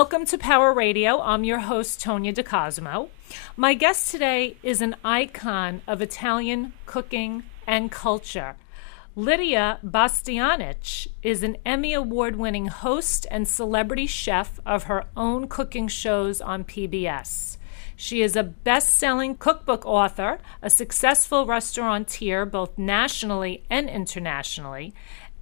Welcome to Power Radio. I'm your host, Tanya DeCosmo. My guest today is an icon of Italian cooking and culture. Lidia Bastianich is an Emmy Award-winning host and celebrity chef of her own cooking shows on PBS. She is a best-selling cookbook author, a successful restaurateur both nationally and internationally,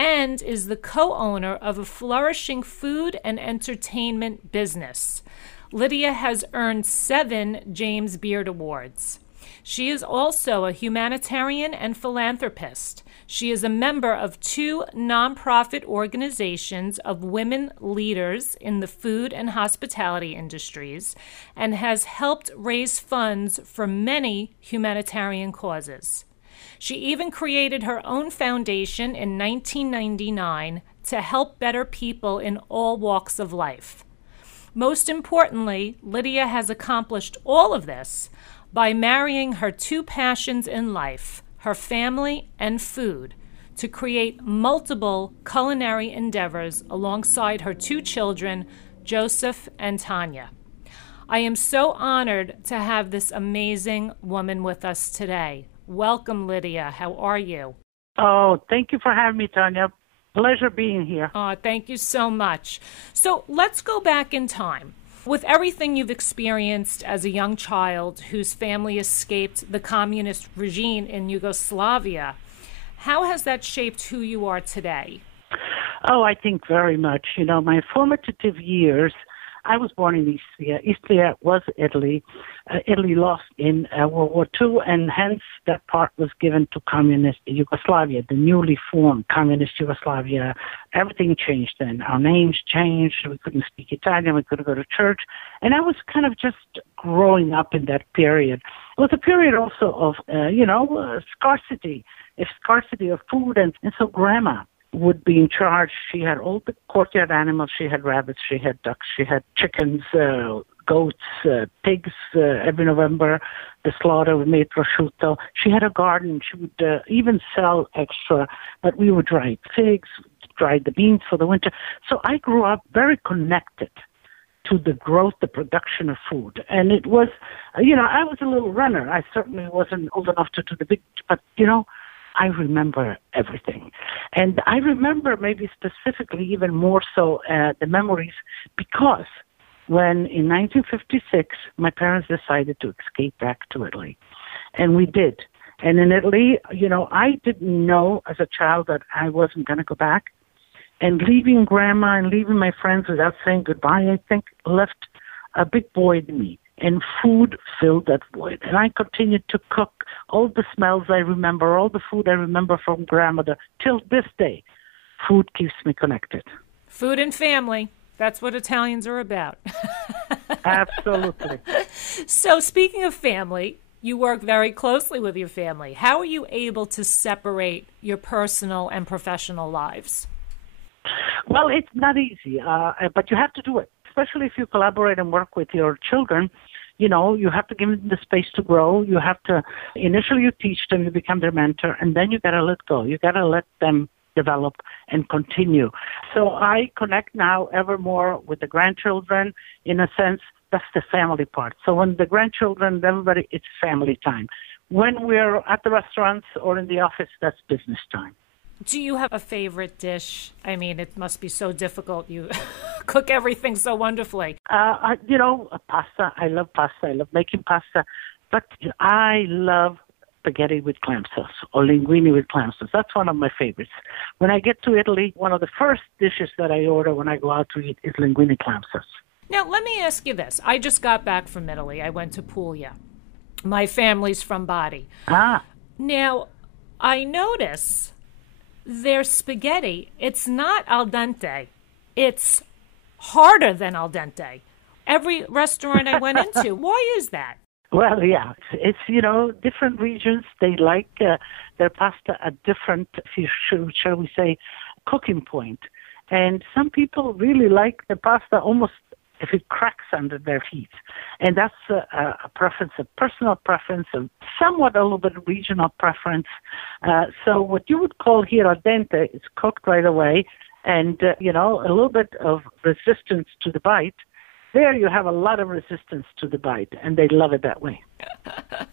and is the co-owner of a flourishing food and entertainment business. Lidia has earned 7 James Beard Awards. She is also a humanitarian and philanthropist. She is a member of 2 nonprofit organizations of women leaders in the food and hospitality industries and has helped raise funds for many humanitarian causes. She even created her own foundation in 1999 to help better people in all walks of life. Most importantly, Lidia has accomplished all of this by marrying her 2 passions in life, her family and food, to create multiple culinary endeavors alongside her 2 children, Joseph and Tanya. I am so honored to have this amazing woman with us today. Welcome, Lidia. How are you? Oh, thank you for having me, Tanya. Pleasure being here. Oh, thank you so much. So let's go back in time. With everything you've experienced as a young child whose family escaped the communist regime in Yugoslavia, how has that shaped who you are today? Oh, I think very much. You know, my formative years, I was born in Istria. Istria was Italy. Italy lost in World War II, and hence that part was given to communist Yugoslavia, the newly formed communist Yugoslavia. Everything changed then. Our names changed. We couldn't speak Italian. We couldn't go to church. And I was kind of just growing up in that period. It was a period also of, scarcity, of food. And so Grandma would be in charge. She had all the courtyard animals. She had rabbits, she had ducks, she had chickens, goats, pigs. Every November, the slaughter, we made prosciutto. She had a garden. She would even sell extra, but we would dry figs, dry the beans for the winter. So I grew up very connected to the growth, the production of food. And it was, I was a little runner. I certainly wasn't old enough to do the big, but, I remember everything. And I remember maybe specifically even more so the memories because when in 1956, my parents decided to escape back to Italy. And we did. And in Italy, I didn't know as a child that I wasn't going to go back. And leaving Grandma and leaving my friends without saying goodbye, I think left a big void in me. And food filled that void. And I continued to cook all the smells I remember, all the food I remember from grandmother. Till this day, food keeps me connected. Food and family. That's what Italians are about. Absolutely. So speaking of family, you work very closely with your family. How are you able to separate your personal and professional lives? Well, it's not easy, but you have to do it. Especially if you collaborate and work with your children, you have to give them the space to grow. You have to, initially you teach them, you become their mentor, and then you got to let go. You got to let them develop and continue. So I connect now ever more with the grandchildren. In a sense, that's the family part. So when the grandchildren, everybody, it's family time. When we're at the restaurants or in the office, that's business time. Do you have a favorite dish? I mean, it must be so difficult. You cook everything so wonderfully. Pasta. I love pasta. I love making pasta. But I love spaghetti with clam sauce or linguine with clam sauce. That's one of my favorites. When I get to Italy, one of the first dishes that I order when I go out to eat is linguine clam sauce. Now, let me ask you this. I just got back from Italy. I went to Puglia. My family's from Bari. Now, I notice their spaghetti, it's not al dente. It's harder than al dente. Every restaurant I went into, why is that? Well, yeah, it's different regions, they like their pasta at different, shall we say, cooking point. And some people really like the pasta almost if it cracks under their feet. And that's a preference, a personal preference, and somewhat a little bit of regional preference. So what you would call here al dente is cooked right away, and, a little bit of resistance to the bite. There you have a lot of resistance to the bite, and they love it that way.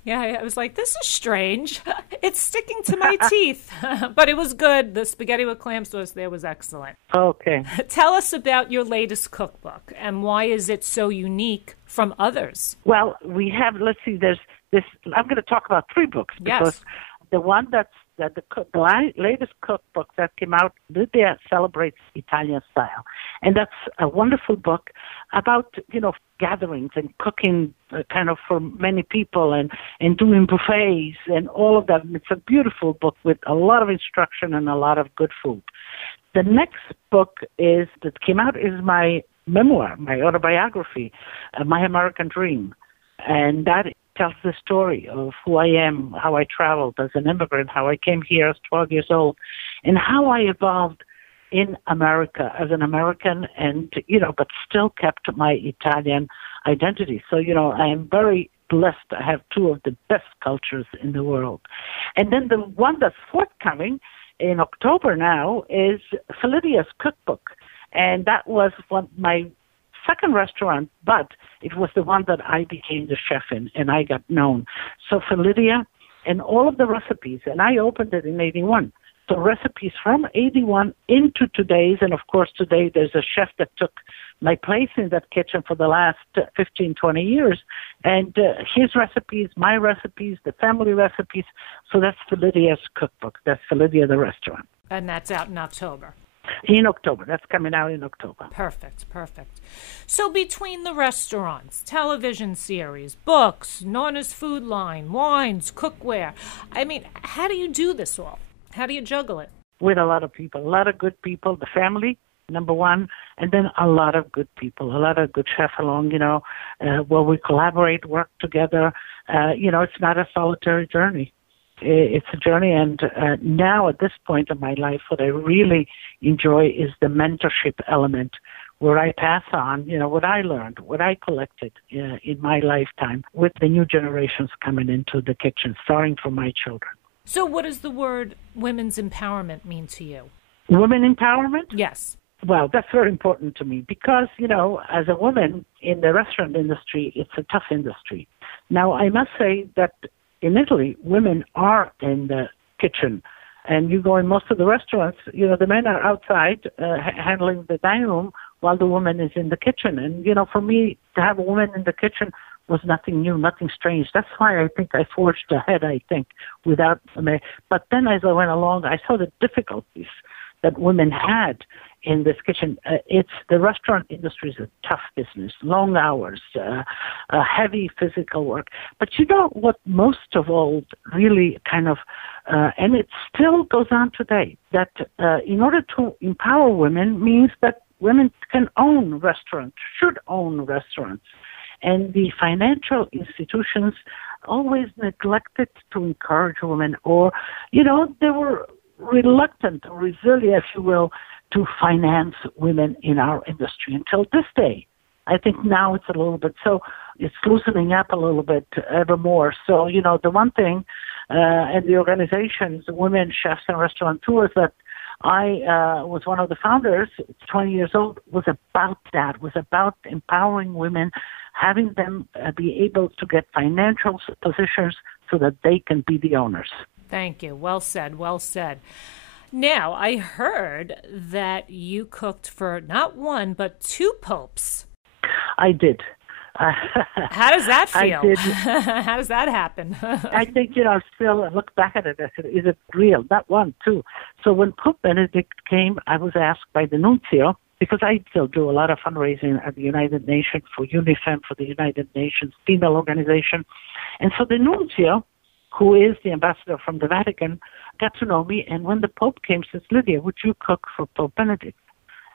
Yeah, I was like, this is strange. It's sticking to my teeth. But it was good. The spaghetti with clam sauce there was excellent. Okay. Tell us about your latest cookbook and why is it so unique from others? Well, we have, let's see, there's this, I'm going to talk about 3 books because the one the latest cookbook that came out, Lidia celebrates Italian style. And that's a wonderful book about, gatherings and cooking kind of for many people and doing buffets and all of that. And it's a beautiful book with a lot of instruction and a lot of good food. The next book that came out is my memoir, my autobiography, My American Dream. And that tells the story of who I am, how I traveled as an immigrant, how I came here as 12 years old, and how I evolved in America as an American and, but still kept my Italian identity. So, I am very blessed to have 2 of the best cultures in the world. And then the one that's forthcoming in October now is Lidia's cookbook. And that was my second restaurant, but it was the one that I became the chef in, and I got known. So for Lidia and all of the recipes, and I opened it in 81. So recipes from 81 into today's, and of course today there's a chef that took my place in that kitchen for the last 15, 20 years. And his recipes, my recipes, the family recipes. So that's Lidia's cookbook. That's Lidia the restaurant. And that's out in October. In October. That's coming out in October. Perfect. So between the restaurants, television series, books, Nana's Food Line, wines, cookware, how do you do this all? How do you juggle it? With a lot of people, a lot of good people, the family, number one, and then a lot of good people, a lot of good chefs along, where we collaborate, work together. It's not a solitary journey. It's a journey, and now at this point of my life, what I really enjoy is the mentorship element, where I pass on, what I learned, what I collected in my lifetime with the new generations coming into the kitchen, starting from my children. So what does the word women's empowerment mean to you? Women empowerment? Yes. Well, that's very important to me because, as a woman in the restaurant industry, it's a tough industry. Now, I must say that in Italy, women are in the kitchen. And you go in most of the restaurants, the men are outside handling the dining room while the woman is in the kitchen. And, for me, to have a woman in the kitchen was nothing new, nothing strange. That's why I think I forged ahead, without me. But then as I went along, I saw the difficulties that women had in this kitchen. The restaurant industry is a tough business, long hours, heavy physical work. But what most of all really kind of, and it still goes on today, that in order to empower women means that women can own restaurants, should own restaurants. And the financial institutions always neglected to encourage women, or, they were reluctant, or resilient, if you will, to finance women in our industry until this day. I think now it's a little bit, so it's loosening up a little bit ever more. So, the one thing, and the organizations, Women Chefs and Restaurateurs, that I was one of the founders, 20 years old, was about that, was about empowering women, having them be able to get financial positions so that they can be the owners. Thank you. Well said. Now, I heard that you cooked for not one, but 2 popes. I did. How does that feel? I did. How does that happen? I think, still look back at it, I said, is it real? Not 1, 2. So when Pope Benedict came, I was asked by the nuncio, because I still do a lot of fundraising at the United Nations for UNIFEM, for the United Nations female organization. And so the nuncio, who is the ambassador from the Vatican, got to know me. And when the Pope came, says, Lidia, would you cook for Pope Benedict?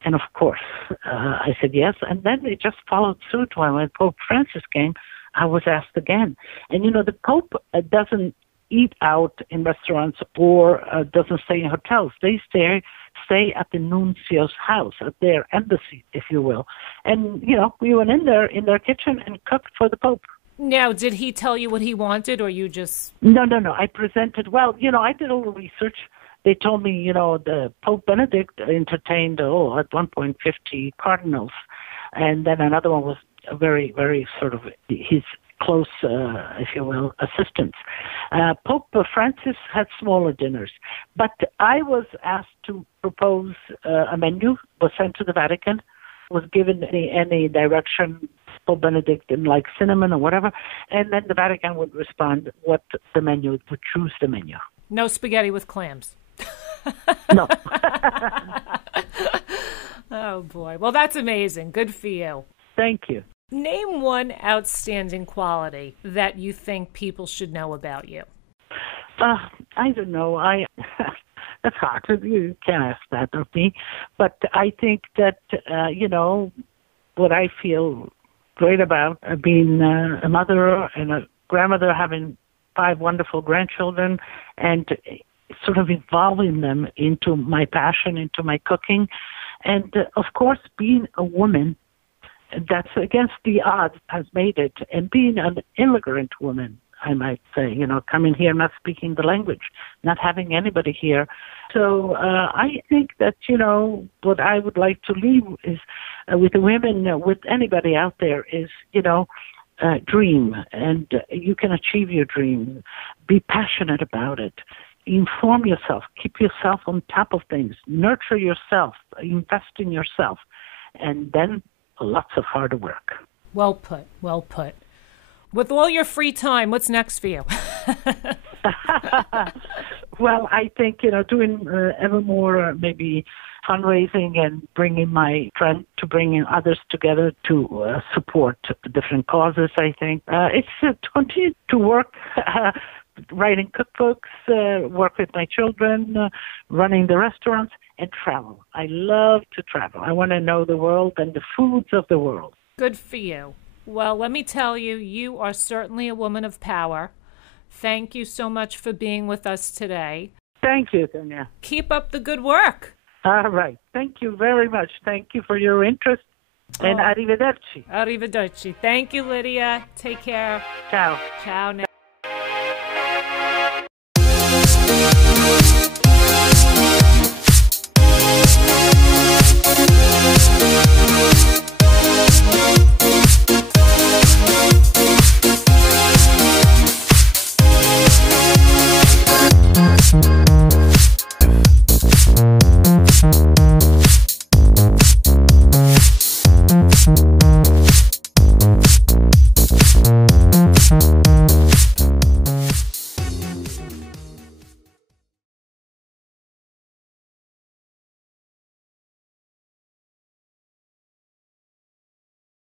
And of course, I said yes. And then it just followed suit. When Pope Francis came, I was asked again. And, the Pope doesn't eat out in restaurants or doesn't stay in hotels. They stay at the nuncio's house, at their embassy, if you will. And, we went in their kitchen and cooked for the Pope. Now, did he tell you what he wanted, or you just... No. I presented, I did a little research. They told me, the Pope Benedict entertained, at one point, 50 cardinals. And then another one was very, very sort of his close, if you will, assistants. Pope Francis had smaller dinners, but I was asked to propose a menu, was sent to the Vatican, was given any direction. Pope Benedict didn't like cinnamon or whatever, and then the Vatican would respond what the menu would choose the menu. No spaghetti with clams. No. Oh, boy. Well, that's amazing. Good for you. Thank you. Name one outstanding quality that you think people should know about you. I don't know. That's hard. You can't ask that of me. But I think that, what I feel great about being a mother and a grandmother, having 5 wonderful grandchildren, and sort of involving them into my passion, into my cooking. And, of course, being a woman that's against the odds has made it, and being an immigrant woman, I might say, coming here, not speaking the language, not having anybody here. So I think that, what I would like to leave is with the women, with anybody out there is, dream, and you can achieve your dream. Be passionate about it. Inform yourself. Keep yourself on top of things. Nurture yourself. Invest in yourself. And then lots of hard work. Well put. Well put. With all your free time, what's next for you? Well, I think, doing ever more maybe fundraising and bringing my friends to bringing others together to support different causes, I think. It's to continue to work, writing cookbooks, work with my children, running the restaurants, and travel. I love to travel. I want to know the world and the foods of the world. Good for you. Well, let me tell you, you are certainly a woman of power. Thank you so much for being with us today. Thank you, Tanya. Keep up the good work. All right. Thank you very much. Thank you for your interest. And arrivederci. Arrivederci. Thank you, Lydia. Take care. Ciao. Ciao now.